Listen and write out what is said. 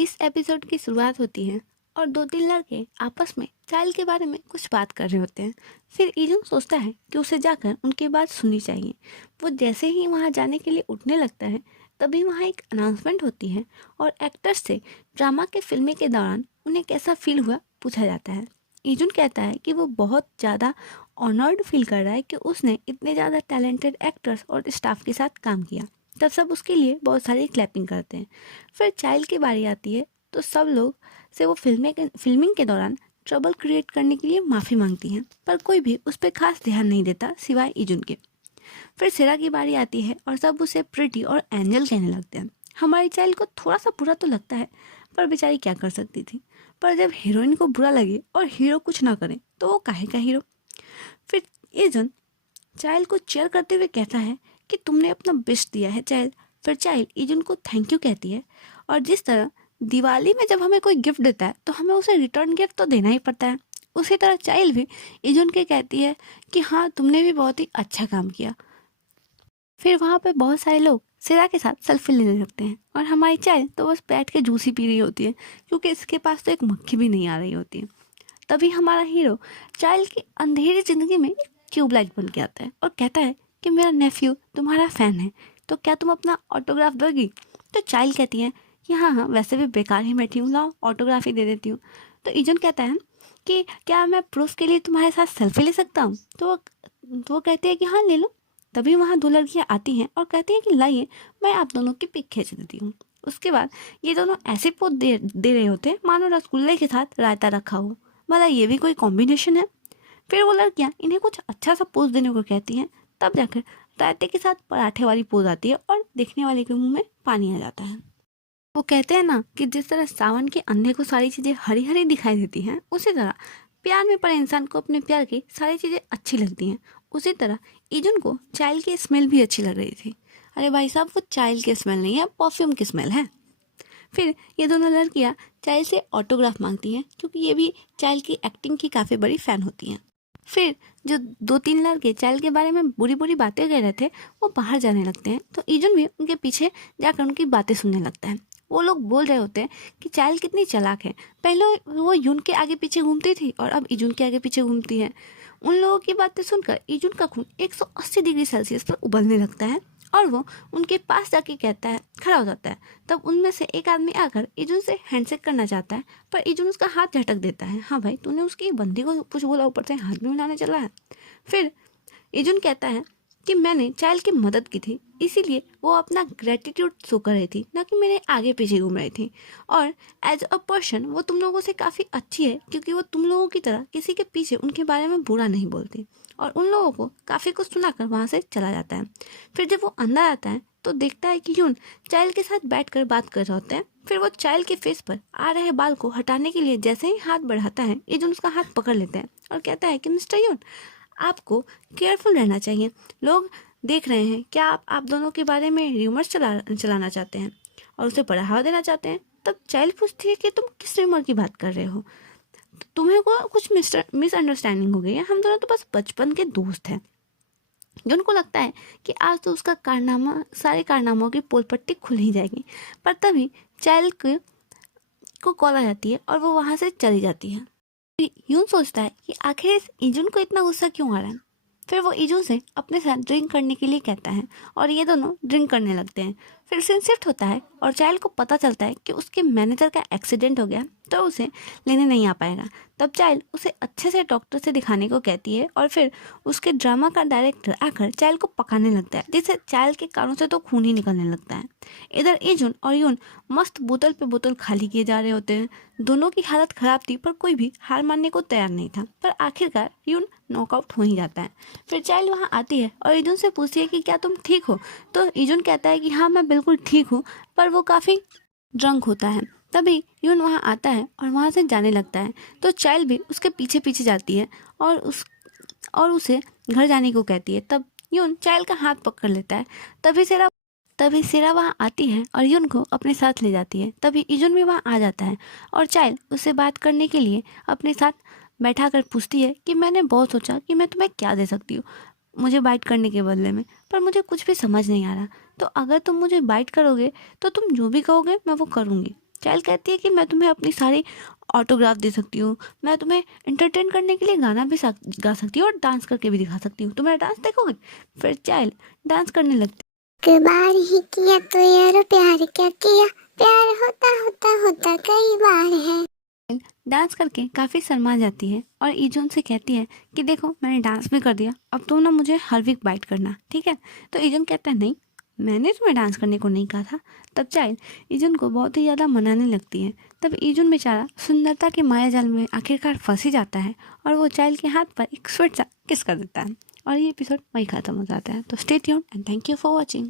इस एपिसोड की शुरुआत होती है और दो तीन लड़के आपस में चाइल्ड के बारे में कुछ बात कर रहे होते हैं। फिर इजुन सोचता है कि उसे जाकर उनकी बात सुननी चाहिए। वो जैसे ही वहाँ जाने के लिए उठने लगता है तभी वहाँ एक अनाउंसमेंट होती है और एक्टर्स से ड्रामा के फिल्में के दौरान उन्हें कैसा फील हुआ पूछा जाता है। इजुन कहता है कि वो बहुत ज़्यादा ऑनर्ड फील कर रहा है कि उसने इतने ज़्यादा टैलेंटेड एक्टर्स और स्टाफ के साथ काम किया। तब सब उसके लिए बहुत सारी क्लैपिंग करते हैं। फिर चाइल्ड की बारी आती है तो सब लोग से वो फिल्मिंग के दौरान ट्रबल क्रिएट करने के लिए माफ़ी मांगती हैं, पर कोई भी उस पर खास ध्यान नहीं देता सिवाय इजुन के। फिर सेरा की बारी आती है और सब उसे प्रिटी और एंजल कहने लगते हैं। हमारी चाइल्ड को थोड़ा सा बुरा तो लगता है, पर बेचारी क्या कर सकती थी। पर जब हीरोइन को बुरा लगे और हीरो कुछ ना करे तो वो काहे का हीरो। फिर इजुन चाइल्ड को चेयर करते हुए कहता है कि तुमने अपना बेस्ट दिया है चाइल्ड। फिर चाइल्ड इजुन को थैंक यू कहती है और जिस तरह दिवाली में जब हमें कोई गिफ्ट देता है तो हमें उसे रिटर्न गिफ्ट तो देना ही पड़ता है, उसी तरह चाइल्ड भी इजुन के कहती है कि हाँ तुमने भी बहुत ही अच्छा काम किया। फिर वहाँ पे बहुत सारे लोग सिरा के साथ सेल्फी लेने लगते हैं और हमारी चाइल्ड तो बस बैठ के जूस ही पी रही होती है, क्योंकि इसके पास तो एक मक्खी भी नहीं आ रही होती है। तभी हमारा हीरो चाइल्ड की अंधेरी जिंदगी में ट्यूबलाइट बन के आता है और कहता है कि मेरा नेफ्यू तुम्हारा फ़ैन है, तो क्या तुम अपना ऑटोग्राफ दोगी। तो चाइल्ड कहती है कि हाँ हाँ वैसे भी बेकार ही बैठी हूँ, लाओ ऑटोग्राफ ही दे देती हूँ। तो इजन कहता है कि क्या मैं प्रूफ के लिए तुम्हारे साथ सेल्फी ले सकता हूँ। तो वो कहती है कि हाँ ले लो। तभी वहाँ दो लड़कियाँ आती हैं और कहती हैं कि लाइए मैं आप दोनों की पिक खींच देती हूँ। उसके बाद ये दोनों ऐसे पोज दे रहे होते हैं मानो रसगुल्ले के साथ रायता रखा हो। भला ये भी कोई कॉम्बिनेशन है। फिर वो लड़कियां इन्हें कुछ अच्छा सा पोज देने को कहती हैं, तब जाकर रायते के साथ पराठे वाली पोज आती है और देखने वाले के मुंह में पानी आ जाता है। वो कहते हैं ना कि जिस तरह सावन के अंधे को सारी चीज़ें हरी हरी दिखाई देती हैं, उसी तरह प्यार में पड़े इंसान को अपने प्यार की सारी चीज़ें अच्छी लगती हैं। उसी तरह इजुन को चाइल्ड की स्मेल भी अच्छी लग रही थी। अरे भाई साहब, वो चाइल्ड की स्मेल नहीं है, परफ्यूम की स्मेल है। फिर ये दोनों लड़कियां चाइल्ड से ऑटोग्राफ मांगती हैं, क्योंकि ये भी चाइल्ड की एक्टिंग की काफ़ी बड़ी फ़ैन होती हैं। फिर जो दो तीन लड़के चाइल्ड के बारे में बुरी बुरी बातें कह रहे थे वो बाहर जाने लगते हैं, तो इजुन भी उनके पीछे जाकर उनकी बातें सुनने लगता है। वो लोग बोल रहे होते हैं कि चाइल्ड कितनी चालाक है, पहले वो यून के आगे पीछे घूमती थी और अब इजुन के आगे पीछे घूमती है। उन लोगों की बातें सुनकर इजुन का खून 180 डिग्री सेल्सियस पर उबलने लगता है और वो उनके पास जाके कहता है, खड़ा हो जाता है। तब उनमें से एक आदमी आकर इजुन से हैंडशेक करना चाहता है, पर इजुन उसका हाथ झटक देता है। हाँ भाई, तूने उसकी बंदी को कुछ बोला, ऊपर से हाथ भी मिलाने चला है। फिर इजुन कहता है कि मैंने चाइल्ड की मदद की थी, इसीलिए वो अपना ग्रेटिट्यूड शो कर रही थी, ना कि मेरे आगे पीछे घूम रही थी। और एज अ पर्सन वो तुम लोगों से काफ़ी अच्छी है, क्योंकि वो तुम लोगों की तरह किसी के पीछे उनके बारे में बुरा नहीं बोलती। और उन लोगों को काफ़ी कुछ सुनाकर वहाँ से चला जाता है। फिर जब वो अंदर आता है तो देखता है कि यून चाइल्ड के साथ बैठकर बात कर रहे होते हैं। फिर वो चाइल्ड के फेस पर आ रहे बाल को हटाने के लिए जैसे ही हाथ बढ़ाता है, इजुन उसका हाथ पकड़ लेता है और कहता है कि मिस्टर यून, आपको केयरफुल रहना चाहिए। लोग देख रहे हैं, क्या आप दोनों के बारे में र्यूमर्स चलाना चाहते हैं और उसे बढ़ावा देना चाहते हैं। तब चाइल्ड पूछती है कि तुम किस र्यूमर की बात कर रहे हो, तुम्हें को कुछ मिसअंडरस्टैंडिंग हो गई है, हम दोनों तो बस बचपन के दोस्त हैं। उनको लगता है कि आज तो उसका कारनामा, सारे कारनामों की पोल पट्टी खुल ही जाएगी। पर तभी चाइल्ड को कॉल आ जाती है और वो वहाँ से चली जाती है। यून सोचता है कि आखिर इस इजुन को इतना गुस्सा क्यों आ रहा है। फिर वो इजुन से अपने साथ ड्रिंक करने के लिए कहता है और ये दोनों ड्रिंक करने लगते हैं। फिर सीन शिफ्ट होता है और चाइल्ड को पता चलता है कि उसके मैनेजर का एक्सीडेंट हो गया, तो उसे लेने नहीं आ पाएगा। तब चाइल्ड उसे अच्छे से डॉक्टर से दिखाने को कहती है और फिर उसके ड्रामा का डायरेक्टर आकर चाइल्ड को पकाने लगता है, जिससे चाइल्ड के कानों से तो खून ही निकलने लगता है। इधर इजुन और यून मस्त बोतल पे बोतल खाली किए जा रहे होते हैं। दोनों की हालत खराब थी, पर कोई भी हार मानने को तैयार नहीं था। पर आखिरकार यून नॉकआउट हो ही जाता है। फिर चाइल्ड वहाँ आती है और इजुन से पूछती है कि क्या तुम ठीक हो। तो इजुन कहता है कि हाँ मैं बिल्कुल ठीक हूँ, पर वो काफ़ी ड्रंक होता है। तभी यून वहाँ आता है और वहाँ से जाने लगता है, तो चाइल्ड भी उसके पीछे पीछे जाती है और उसे घर जाने को कहती है। तब यून चाइल्ड का हाथ पकड़ लेता है। तभी सिरा वहाँ आती है और यून को अपने साथ ले जाती है। तभी इजुन भी वहाँ आ जाता है और चाइल्ड उससे बात करने के लिए अपने साथ बैठा कर पूछती है कि मैंने बहुत सोचा कि मैं तुम्हें क्या दे सकती हूँ मुझे बाइट करने के बदले में, पर मुझे कुछ भी समझ नहीं आ रहा। तो अगर तुम मुझे बाइट करोगे तो तुम जो भी कहोगे मैं वो करूँगी। चाइल्ड कहती है कि मैं तुम्हें अपनी सारी ऑटोग्राफ दे सकती हूँ, मैं तुम्हें एंटरटेन करने के लिए गाना भी गा सकती हूँ और डांस करके भी दिखा सकती हूँ, तुम मेरा डांस देखोगे? फिर चाइल्ड डांस करने लगती है। एक बार ही किया तो यार प्यार क्या किया, प्यार होता होता होता कई बार है। डांस करके काफ़ी शर्मा जाती है और इजुन से कहती है कि देखो मैंने डांस भी कर दिया, अब तुम ना मुझे हर वीक बाइट करना, ठीक है? तो इजुन कहता है नहीं, मैंने तुम्हें डांस करने को नहीं कहा था। तब चाइल्ड इजुन को बहुत ही ज़्यादा मनाने लगती है। तब इजुन बेचारा सुंदरता के माया जाल में आखिरकार फंस ही जाता है और वो चाइल्ड के हाथ पर एक स्वीट सा किस कर देता है और ये एपिसोड वही ख़त्म हो जाता है। तो stay tuned and thank you for watching.